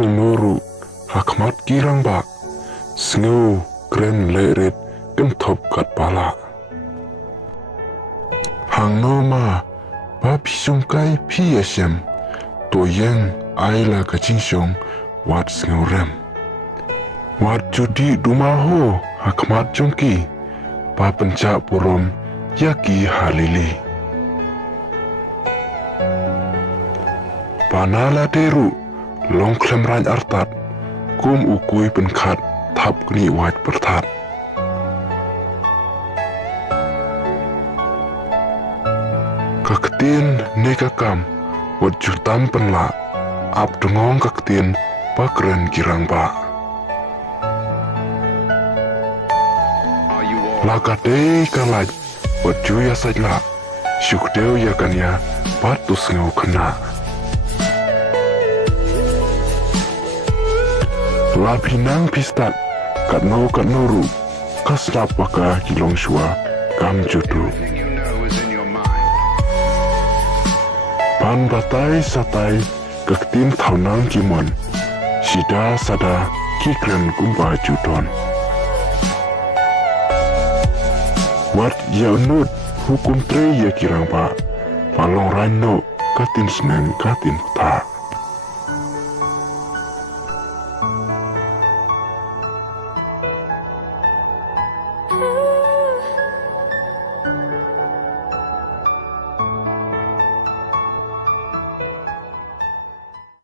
Hang no ru hakmat kirang bak sngu kren leret kem thop kat pala hang no ma ba pisung kai pi asem to yang ai la ka ching shong wat sngu rem wat judi duma ho hakmat jongki ba penca purom yaki halili panala teru long klem raj artat kum ukui penkhat thap kni wat perthat kaktin nekakam wat jutam penla ap dengong kaktin bakren kirang ba lakate kalaj wat juya sajla syukdeu yakanya patus ngau kena Lapinang pistat kat no ru kasnap waka kilong shua kam jutu pan batai satai kaktin thaunang kimon sida sada kikren kumba juton wat yaunut hukum tre ya kirang pa palong rano katin sneng katin ta